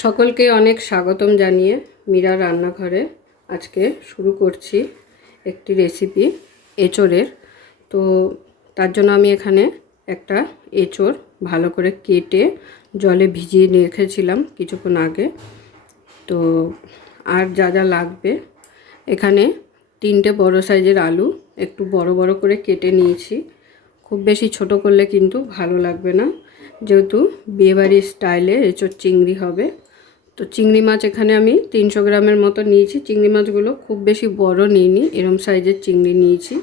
সকলকে অনেক স্বাগতম জানিয়ে মীরা রান্নাঘরে আজকে শুরু করছি একটি রেসিপি এঁচোড়ের। তো তার জন্য আমি এখানে একটা এঁচোড় ভালো করে কেটে জলে ভিজিয়ে রেখেছিলাম কিছুক্ষণ আগে। তো আর যা যা লাগবে, এখানে 3টে বড় সাইজের আলু একটু বড় বড় করে কেটে নিয়েছি। খুব বেশি ছোট করলে কিন্তু ভালো লাগবে না, যেহেতু বিয়েবাড়ির স্টাইলে এঁচোড় চিংড়ি হবে। তো চিংড়ি মাছ এখানে আমি 300 গ্রামের মতো নিয়েছি। চিংড়ি মাছগুলো খুব বেশি বড় নিইনি, এরম সাইজের চিংড়ি নিয়েছি,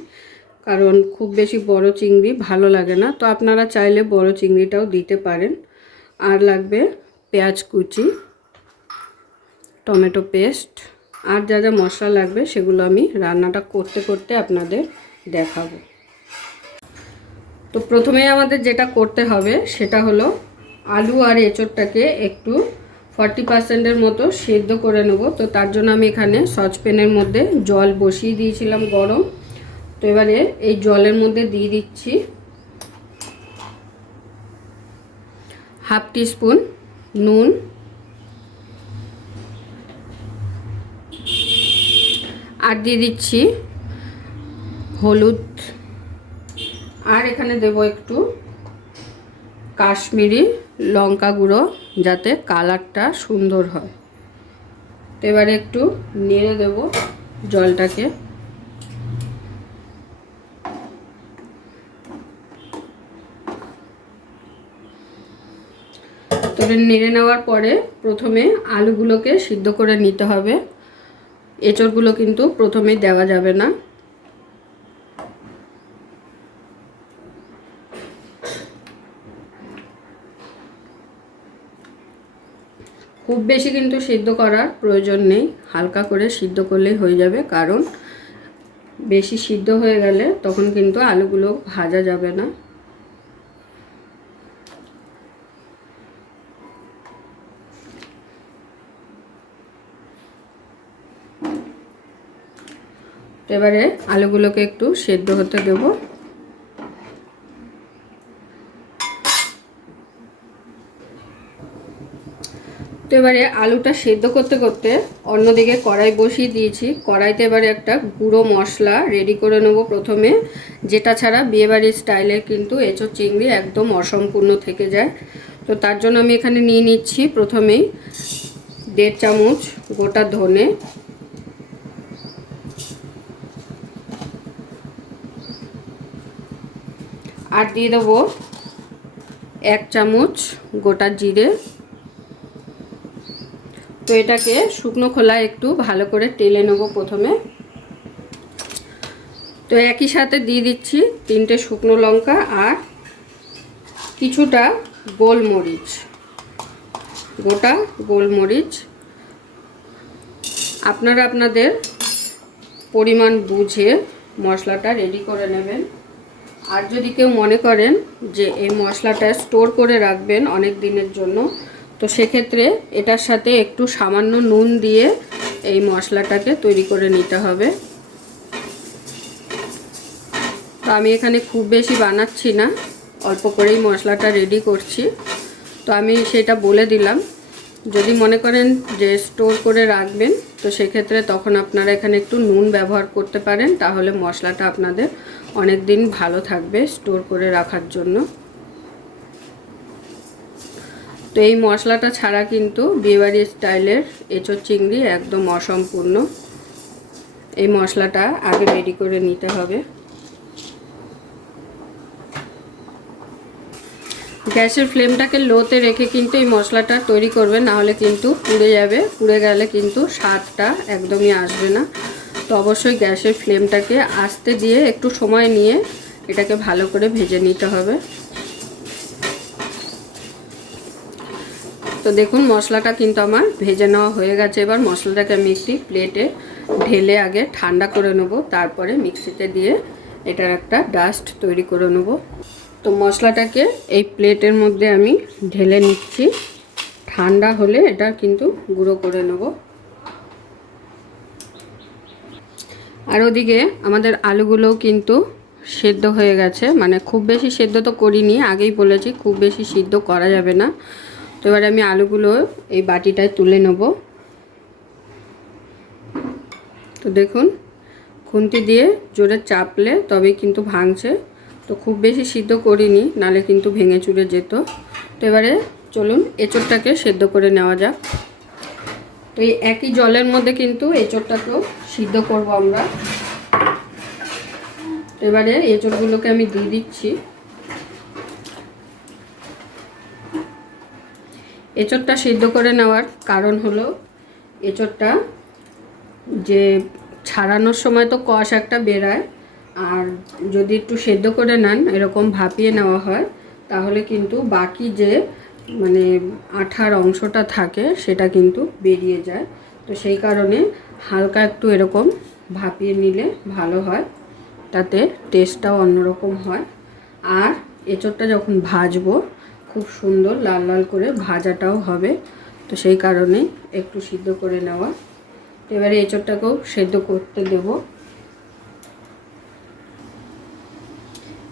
কারণ খুব বেশি বড় চিংড়ি ভালো লাগে না। তো আপনারা চাইলে বড় চিংড়িটাও দিতে পারেন। আর লাগবে পেঁয়াজ কুচি, টমেটো পেস্ট, আর যা যা মশলা লাগবে সেগুলো আমি রান্নাটা করতে করতে আপনাদের দেখাবো। তো প্রথমে আমাদের যেটা করতে হবে সেটা হলো আলু আর এঁচোড়টাকে একটু 40% মতো সেদ্ধ করে নেব। তো তার জন্য আমি এখানে সসপ্যানের মধ্যে জল বসিয়ে দিয়েছিলাম গরম। তো এবারে এই জলের মধ্যে দিয়ে দিচ্ছি হাফ টিস্পুন নুন, আর দিয়ে দিচ্ছি হলুদ, আর এখানে দেব একটু কাশ্মীরি লঙ্কা গুঁড়ো, যাতে কালারটা সুন্দর হয়। তো এবারে একটু নেড়ে দেব জলটাকে। তো নেড়ে নেওয়ার পরে প্রথমে আলুগুলোকে সিদ্ধ করে নিতে হবে। এঁচোড়গুলো কিন্তু প্রথমেই দেওয়া যাবে না। খুব বেশি কিন্তু সিদ্ধ করার প্রয়োজন নেই, হালকা করে সিদ্ধ করলেই হয়ে যাবে, কারণ বেশি সিদ্ধ হয়ে গেলে তখন কিন্তু আলুগুলো ভাজা যাবে না। এবারে আলুগুলোকে একটু সেদ্ধ হতে দেব। তো এবারে আলুটা সেদ্ধ করতে করতে অন্যদিকে কড়াই বসিয়ে দিয়েছি। কড়াইতে এবারে একটা গুঁড়ো মশলা রেডি করে নেব প্রথমে, যেটা ছাড়া বিয়েবাড়ির স্টাইলে কিন্তু এঁচোড় চিংড়ি একদম অসম্পূর্ণ থেকে যায়। তো তার জন্য আমি এখানে নিয়ে নিচ্ছি প্রথমেই 1.5 চামচ গোটা ধনে, আর দিয়ে দেবো 1 চামচ গোটা জিরে। তো এটাকে শুকনো খোলায় একটু ভালো করে টেলে নেব প্রথমে। তো একই সাথে দিয়ে দিচ্ছি 3টে শুকনো লঙ্কা আর কিছুটা গোলমরিচ, গোটা গোলমরিচ। আপনারা আপনাদের পরিমাণ বুঝে মশলাটা রেডি করে নেবেন। আর যদি কেউ মনে করেন যে এই মশলাটা স্টোর করে রাখবেন অনেক দিনের জন্য, তো সেক্ষেত্রে এটার সাথে একটু সামান্য নুন দিয়ে এই মশলাটাকে তৈরি করে নিতে হবে। তো আমি এখানে খুব বেশি বানাচ্ছি না, অল্প করেই মশলাটা রেডি করছি। তো আমি সেটা বলে দিলাম, যদি মনে করেন যে স্টোর করে রাখবেন, তো সেক্ষেত্রে তখন আপনারা এখানে একটু নুন ব্যবহার করতে পারেন, তাহলে মশলাটা আপনাদের অনেক দিন ভালো থাকবে স্টোর করে রাখার জন্য। তো এই মশলাটা ছাড়া কিন্তু বিয়েবাড়ির স্টাইলের এঁচোড় চিংড়ি একদম অসম্পূর্ণ। এই মশলাটা আগে রেডি করে নিতে হবে। গ্যাসের ফ্লেমটাকে লোতে রেখে কিন্তু এই মশলাটা তৈরি করবেন, নাহলে কিন্তু পুড়ে যাবে। পুড়ে গেলে কিন্তু স্বাদটা একদমই আসবে না। তো অবশ্যই গ্যাসের ফ্লেমটাকে আস্তে দিয়ে একটু সময় নিয়ে এটাকে ভালো করে ভেজে নিতে হবে। তো দেখুন মশলাটা কিন্তু আমার ভেজে নেওয়া হয়ে গেছে। এবার মশলাটাকে আমি একটি প্লেটে ঢেলে আগে ঠান্ডা করে নেব, তারপরে মিক্সিতে দিয়ে এটার একটা ডাস্ট তৈরি করে নেব। তো মশলাটাকে এই প্লেটের মধ্যে আমি ঢেলে নিচ্ছি, ঠান্ডা হলে এটা কিন্তু গুঁড়ো করে নেব। আর ওদিকে আমাদের আলুগুলোও কিন্তু সেদ্ধ হয়ে গেছে, মানে খুব বেশি সেদ্ধ তো করিনি, আগেই বলেছি খুব বেশি সিদ্ধ করা যাবে না। তো এবারে আমি আলুগুলো এই বাটিটায় তুলে নেব। তো দেখুন খুন্তি দিয়ে জোরে চাপলে তবেই কিন্তু ভাঙছে। তো খুব বেশি সিদ্ধ করিনি, নালে কিন্তু ভেঙে চুরে যেত। তো এবারে চলুন এঁচোড়টাকে সেদ্ধ করে নেওয়া যাক। তো এই একই জলের মধ্যে কিন্তু এঁচোড়টাকেও সিদ্ধ করব আমরা। তো এবারে এঁচোড়গুলোকে আমি দিয়ে দিচ্ছি। এঁচোড়টা সিদ্ধ করে নেওয়ার কারণ হলো এঁচোড়টা যে ছাড়ানোর সময় তো কষ একটা বেরায়, আর যদি একটু সেদ্ধ করে নেন, এরকম ভাপিয়ে নেওয়া হয়, তাহলে কিন্তু বাকি যে মানে আঠার অংশটা থাকে সেটা কিন্তু বেরিয়ে যায়। তো সেই কারণে হালকা একটু এরকম ভাপিয়ে নিলে ভালো হয়, তাতে টেস্টটাও অন্যরকম হয়। আর এঁচোড়টা যখন ভাজবো খুব সুন্দর লাল লাল করে ভাজাটাও হবে। তো সেই কারণে একটু সিদ্ধ করে নেওয়া। এবারে এঁচোড়টাকেও সেদ্ধ করতে দেব।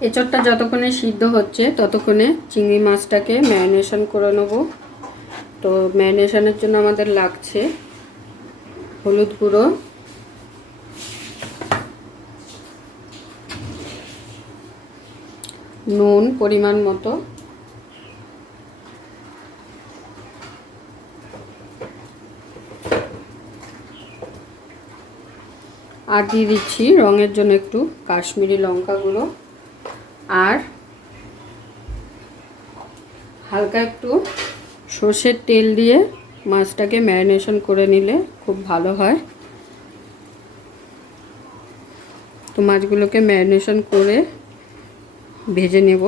এঁচোড়টা যতক্ষণে সিদ্ধ হচ্ছে ততক্ষণে চিংড়ি মাছটাকে ম্যারিনেশন করে নেব। তো ম্যারিনেশনের জন্য আমাদের লাগছে হলুদ গুঁড়ো, নুন পরিমাণ মতো, আর দিয়ে দিচ্ছি রঙের জন্য একটু কাশ্মীরি লঙ্কা গুঁড়ো, আর হালকা একটু সর্ষের তেল দিয়ে মাছটাকে ম্যারিনেশন করে নিলে খুব ভালো হয়। তো মাছগুলোকে ম্যারিনেশন করে ভেজে নেব।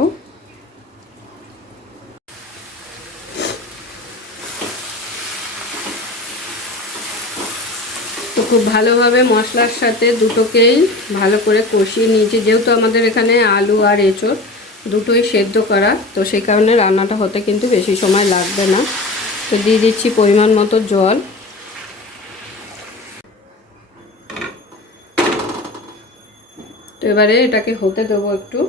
তো খুব ভালোভাবে মশলার সাথে দুটোকেই ভালো করে কষিয়ে নিয়েছি, যেহেতু আমাদের এখানে আলু আর এঁচোড় দুটোই সেদ্ধ করা, তো সেই কারণে রান্নাটা হতে কিন্তু বেশি সময় লাগবে না। তো দিয়ে দিচ্ছি পরিমাণ মতো জল। তো এবারে এটাকে হতে দেবো একটু।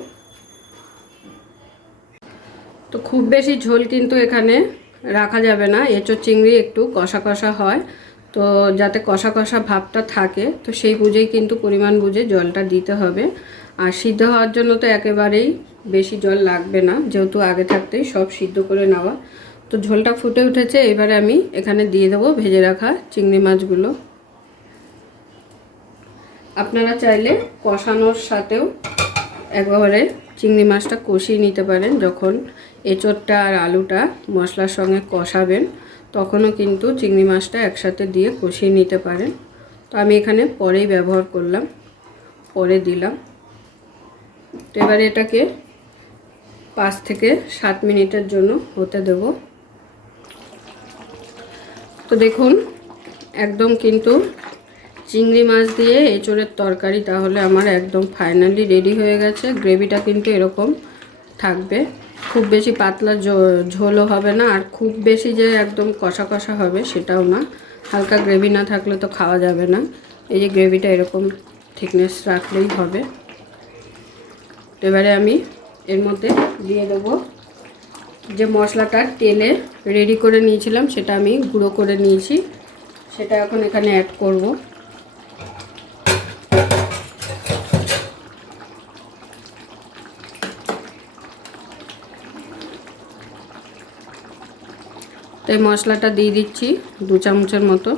তো খুব বেশি ঝোল কিন্তু এখানে রাখা যাবে না, এঁচোড় চিংড়ি একটু কষা কষা হয়, তো যাতে কষা কষা ভাবটা থাকে, তো সেই বুঝেই কিন্তু পরিমাণ বুঝে জলটা দিতে হবে। আর সিদ্ধ হওয়ার জন্য তো একেবারেই বেশি জল লাগবে না, যেহেতু আগে থাকতেই সব সিদ্ধ করে নেওয়া। তো ঝোলটা ফুটে উঠেছে, এবারে আমি এখানে দিয়ে দেবো ভেজে রাখা চিংড়ি মাছগুলো। আপনারা চাইলে কষানোর সাথেও একবারে চিংড়ি মাছটা কষিয়ে নিতে পারেন। যখন এঁচোড়টা আর আলুটা মশলার সঙ্গে কষাবেন তখনও কিন্তু চিংড়ি মাছটা একসাথে দিয়ে কষিয়ে নিতে পারেন। তো আমি এখানে পরেই ব্যবহার করলাম, পরে দিলাম। তো এবারে এটাকে 5 থেকে 7 মিনিটের জন্য হতে দেব। তো দেখুন একদম কিন্তু চিংড়ি মাছ দিয়ে এঁচোড়ের তরকারি তাহলে আমার একদম ফাইনালি রেডি হয়ে গেছে। গ্রেভিটা কিন্তু এরকম থাকবে, খুব বেশি পাতলা ঝোলও হবে না, আর খুব বেশি যে একদম কষা কষা হবে সেটাও না। হালকা গ্রেভি না থাকলে তো খাওয়া যাবে না। এই যে গ্রেভিটা এরকম থিকনেস রাখলেই হবে। এবারে আমি এর মধ্যে দিয়ে দেবো যে মশলাটা তেলে রেডি করে নিয়েছিলাম, সেটা আমি গুঁড়ো করে নিয়েছি, সেটা এখন এখানে অ্যাড করব। তো এই মশলাটা দিয়ে দিচ্ছি 2 চামচের মতো।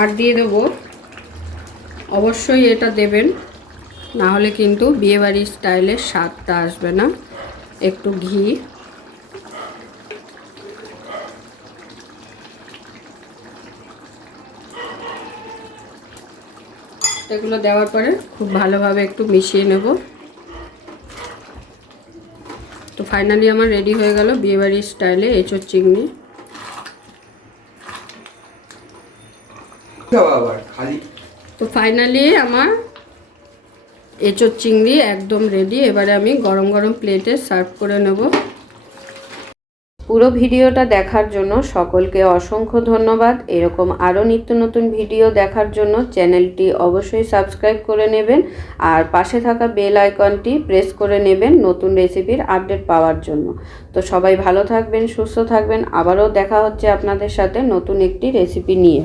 আর দিয়ে দেবো, অবশ্যই এটা দেবেন, না হলে কিন্তু বিয়েবাড়ির স্টাইলের স্বাদটা আসবে না, একটু ঘি। এগুলো দেওয়ার পরে খুব ভালোভাবে একটু মিশিয়ে নেব। তো ফাইনালি আমার রেডি হয়ে গেল বিয়েবাড়ির স্টাইলে এঁচোড় চিংড়ি। তো ফাইনালি আমার এঁচোড় চিংড়ি একদম রেডি। এবারে আমি গরম গরম প্লেটে সার্ভ করে নেব। পুরো ভিডিওটা দেখার জন্য সকলকে অসংখ্য ধন্যবাদ। এরকম আরও নিত্য নতুন ভিডিও দেখার জন্য চ্যানেলটি অবশ্যই সাবস্ক্রাইব করে নেবেন আর পাশে থাকা বেল আইকনটি প্রেস করে নেবেন নতুন রেসিপির আপডেট পাওয়ার জন্য। তো সবাই ভালো থাকবেন, সুস্থ থাকবেন। আবারও দেখা হচ্ছে আপনাদের সাথে নতুন একটি রেসিপি নিয়ে।